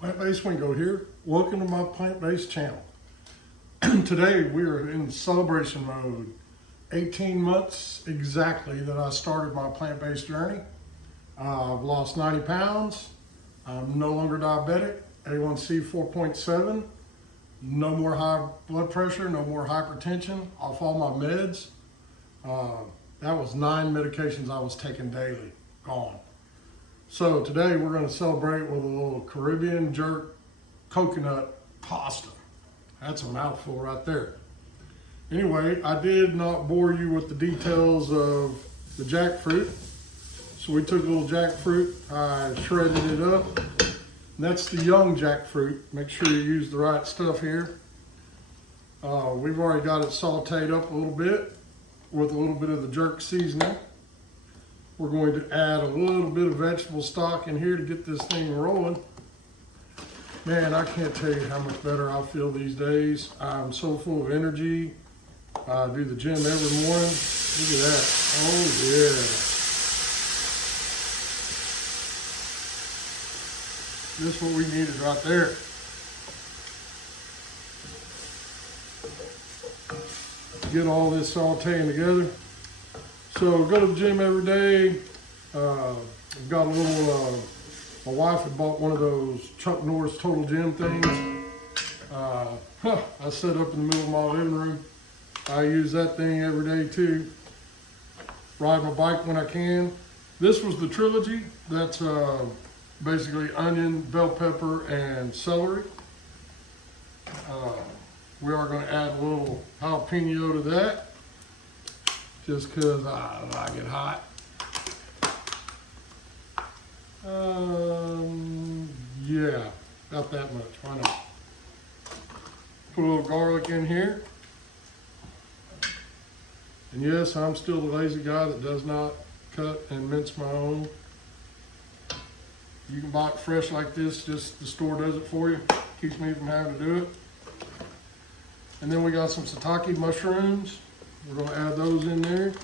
Plant-Based Wingo here. Welcome to my plant-based channel. Today we are in celebration mode. 18 months exactly that I started my plant-based journey. I've lost 90 pounds. I'm no longer diabetic. A1C 4.7. No more high blood pressure, no more hypertension, off all my meds. That was 9 medications I was taking daily, gone. So today we're going to celebrate with a little Caribbean jerk coconut pasta. That's a mouthful right there. Anyway, I did not bore you with the details of the jackfruit. So we took a little jackfruit, I shredded it up. And that's the young jackfruit. Make sure you use the right stuff here. We've already got it sauteed up a little bit with a little bit of the jerk seasoning. We're going to add a little bit of vegetable stock in here to get this thing rolling. Man, I can't tell you how much better I feel these days. I'm so full of energy. I do the gym every morning. Look at that. Oh yeah. This is what we needed right there. Get all this sauteing together. So go to the gym every day. I've got a little, my wife had bought one of those Chuck Norris Total Gym things. I set up in the middle of my living room. I use that thing every day too. Ride my bike when I can. This was the trilogy. That's basically onion, bell pepper, and celery. We are going to add a little jalapeno to that, just because I like it hot. Yeah, about that much. Why not? Put a little garlic in here. And yes, I'm still the lazy guy that does not cut and mince my own. You can buy it fresh like this, just the store does it for you. Keeps me from having to do it. And then we got some shiitake mushrooms. We're going to add those in there.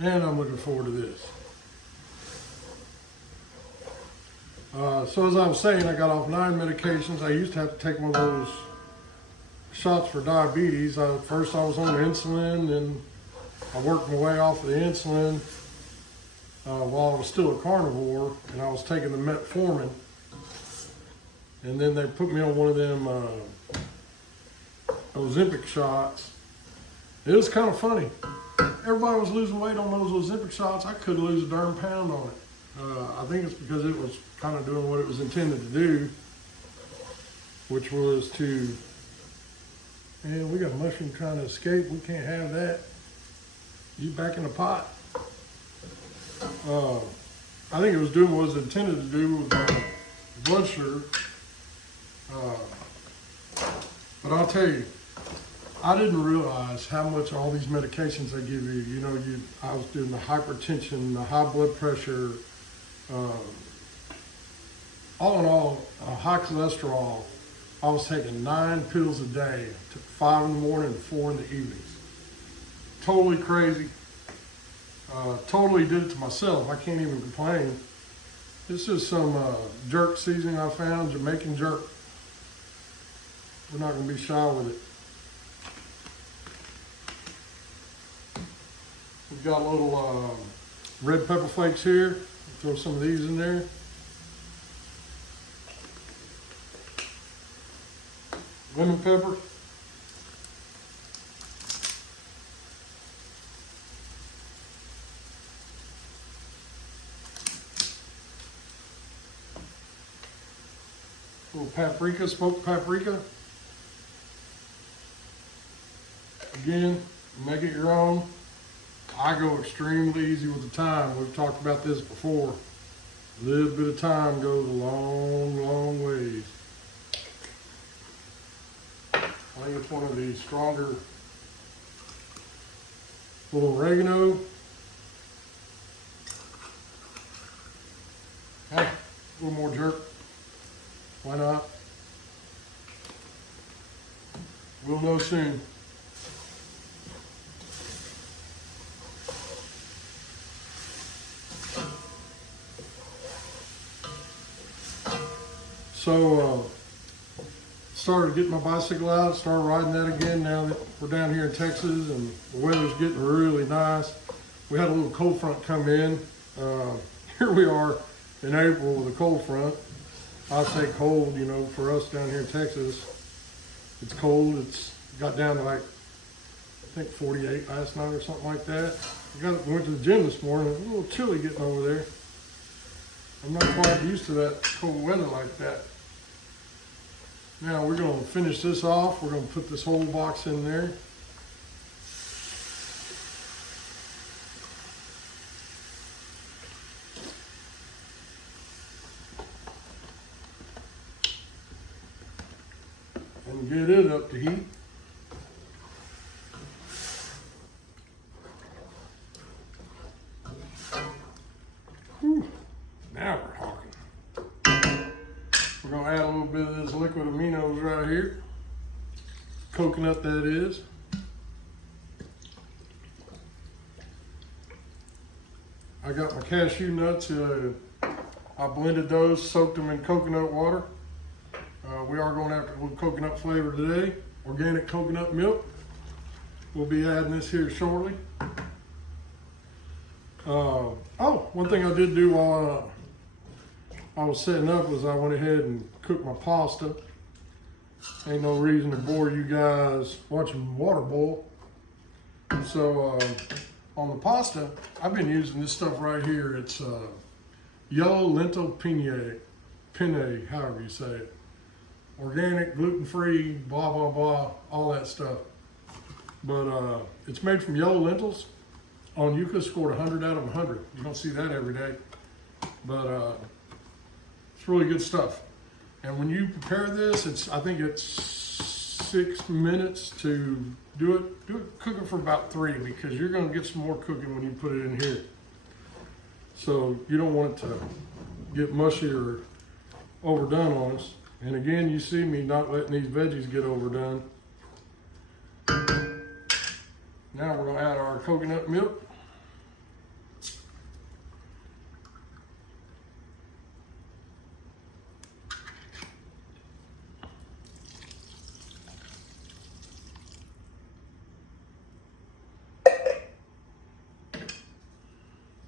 And I'm looking forward to this. So as I was saying, I got off 9 medications. I used to have to take one of those shots for diabetes. First I was on insulin, then I worked my way off of the insulin while I was still a carnivore, and I was taking the metformin. And then they put me on one of them Ozempic shots. It was kind of funny. Everybody was losing weight on those Ozempic shots. I couldn't lose a darn pound on it. I think it's because it was kind of doing what it was intended to do, which was to, man, we got a mushroom trying to escape. We can't have that. You back in the pot. I think it was doing what it was intended to do with my blood sugar. But I'll tell you, I didn't realize how much all these medications they give you. You know, I was doing the hypertension, the high blood pressure, all in all, high cholesterol. I was taking 9 pills a day. Took 5 in the morning and 4 in the evenings. Totally crazy. Totally did it to myself. I can't even complain. This is some jerk seasoning I found, Jamaican jerk. We're not going to be shy with it. We've got little red pepper flakes here. Throw some of these in there. Lemon pepper. A little paprika, smoked paprika. Again, make it your own. I go extremely easy with the time. We've talked about this before. A little bit of time goes a long, long ways. I think it's one of the stronger. Little oregano. Hey, a little more jerk. Why not? We'll know soon. So started getting my bicycle out, started riding that again now that we're down here in Texas and the weather's getting really nice. We had a little cold front come in. Here we are in April with a cold front. I say cold, you know, for us down here in Texas, it's cold. It's got down to like, I think 48 last night or something like that. Went to the gym this morning. It was a little chilly getting over there. I'm not quite used to that cold weather like that. Now we're going to finish this off. We're going to put this whole box in there. And get it up to heat. Whew. Now we're talking. We're going to add a little bit of this liquid aminos right here. Coconut, that is. I got my cashew nuts. I blended those, soaked them in coconut water. We are going after a little coconut flavor today. Organic coconut milk. We'll be adding this here shortly. One thing I did do while I was setting up was I went ahead and cooked my pasta. Ain't no reason to bore you guys watching water boil. So on the pasta, I've been using this stuff right here. It's yellow lentil penne, however you say it. Organic, gluten-free, blah, blah, blah, all that stuff. But it's made from yellow lentils. On Yuka, scored 100 out of 100. You don't see that every day. But it's really good stuff. And when you prepare this, I think it's 6 minutes to do it. Cook it for about 3 because you're going to get some more cooking when you put it in here. So you don't want it to get mushy or overdone on us. And again, you see me not letting these veggies get overdone. Now we're going to add our coconut milk.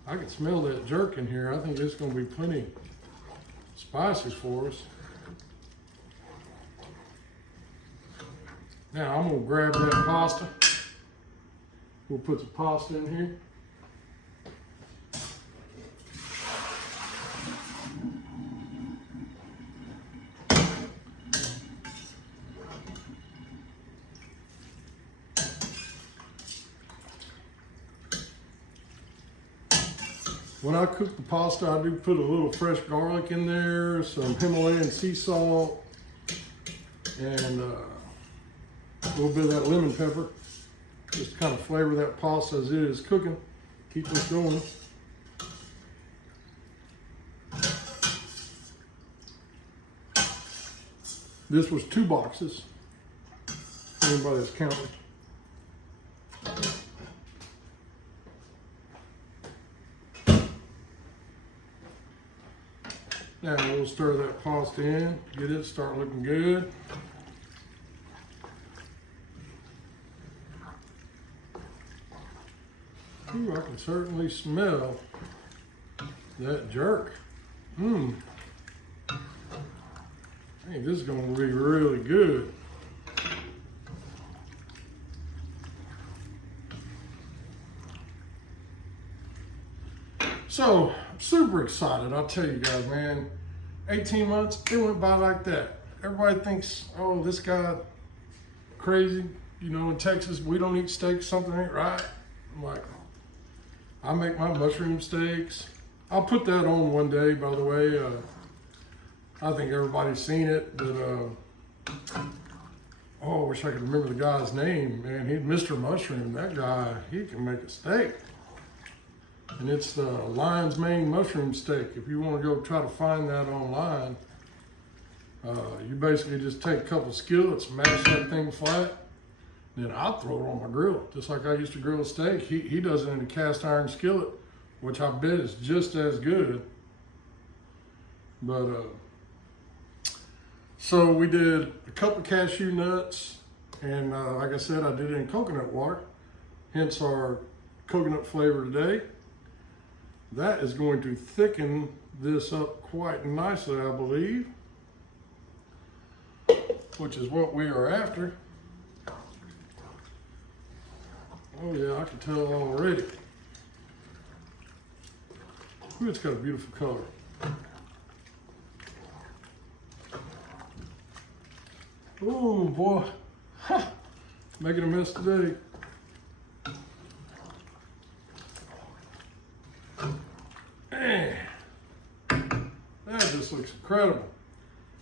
I can smell that jerk in here. I think there's going to be plenty spices for us. Now I'm going to grab that pasta. We'll put the pasta in here. When I cook the pasta, I do put a little fresh garlic in there, some Himalayan sea salt, and a little bit of that lemon pepper. Just to kind of flavor that pasta as it is cooking. Keep this going. This was 2 boxes. Anybody that's counting. Now we'll stir that pasta in, get it start looking good. Ooh, I can certainly smell that jerk. I think this is going to be really good. So, I'm super excited. I'll tell you guys, man, 18 months, it went by like that. Everybody thinks, oh, this guy crazy. You know, in Texas, we don't eat steak, something ain't right. I'm like, I make my mushroom steaks. I'll put that on one day, by the way. I think everybody's seen it, but I wish I could remember the guy's name, man. He's Mr. Mushroom. That guy, he can make a steak. And it's the Lion's Mane mushroom steak. If you want to go try to find that online, you basically just take a couple skillets, mash that thing flat, then I'll throw it on my grill, just like I used to grill a steak. He does it in a cast iron skillet, which I bet is just as good. But So we did a cup of cashew nuts, and like I said, I did it in coconut water, hence our coconut flavor today. That is going to thicken this up quite nicely, I believe, which is what we are after. Oh yeah, I can tell already. Ooh, it's got a beautiful color. Oh boy, making a mess today. Man, that just looks incredible.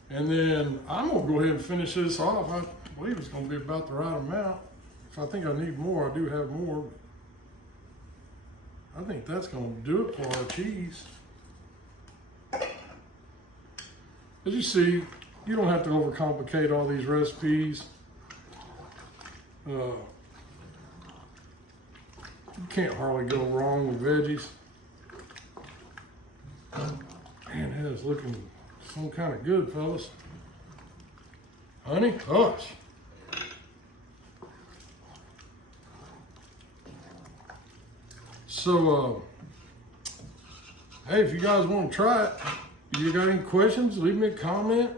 And then I'm gonna go ahead and finish this off. I believe it's gonna be about the right amount. If I think I need more, I do have more. I think that's gonna do it for our cheese. As you see, you don't have to overcomplicate all these recipes. You can't hardly go wrong with veggies. Man, that is looking some kind of good, fellas. Honey, gosh. So, hey, if you guys want to try it, you got any questions, leave me a comment.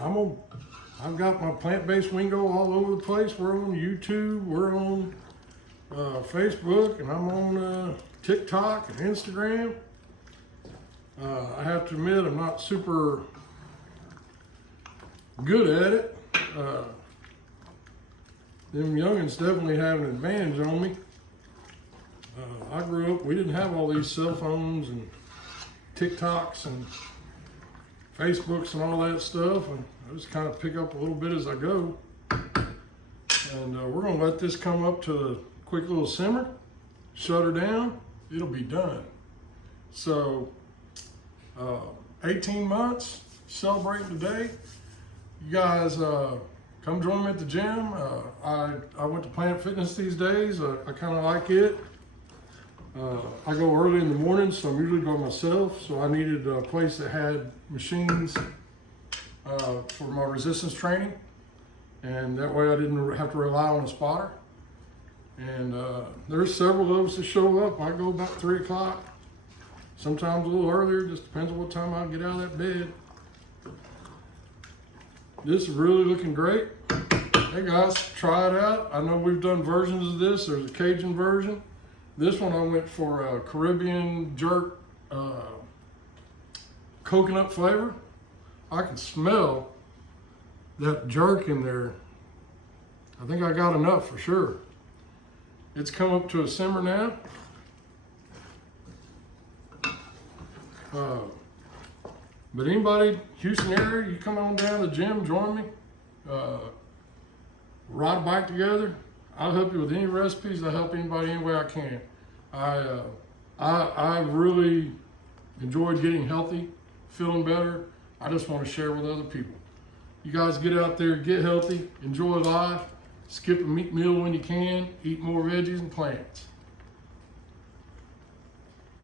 I've got my plant-based wingo all over the place. We're on YouTube, we're on Facebook, and I'm on TikTok and Instagram. I have to admit, I'm not super good at it. Them youngins definitely have an advantage on me. I grew up, we didn't have all these cell phones and TikToks and Facebooks and all that stuff, and I just kind of pick up a little bit as I go. And we're gonna let this come up to a quick little simmer, shut her down, it'll be done. So, 18 months, celebrating today. You guys come join me at the gym. I went to Planet Fitness these days. I kind of like it. I go early in the morning, so I'm usually by myself. So I needed a place that had machines for my resistance training. And that way I didn't have to rely on a spotter. And there's several of us that show up. I go about 3 o'clock. Sometimes a little earlier, just depends on what time I get out of that bed. This is really looking great. Hey guys, try it out. I know we've done versions of this. There's a Cajun version. This one I went for a Caribbean jerk coconut flavor. I can smell that jerk in there. I think I got enough for sure. It's come up to a simmer now. But anybody, Houston area, you come on down to the gym, join me. Ride a bike together. I'll help you with any recipes. I'll help anybody any way I can. I really enjoyed getting healthy, feeling better. I just want to share with other people. You guys get out there, get healthy, enjoy life, skip a meat meal when you can, eat more veggies and plants.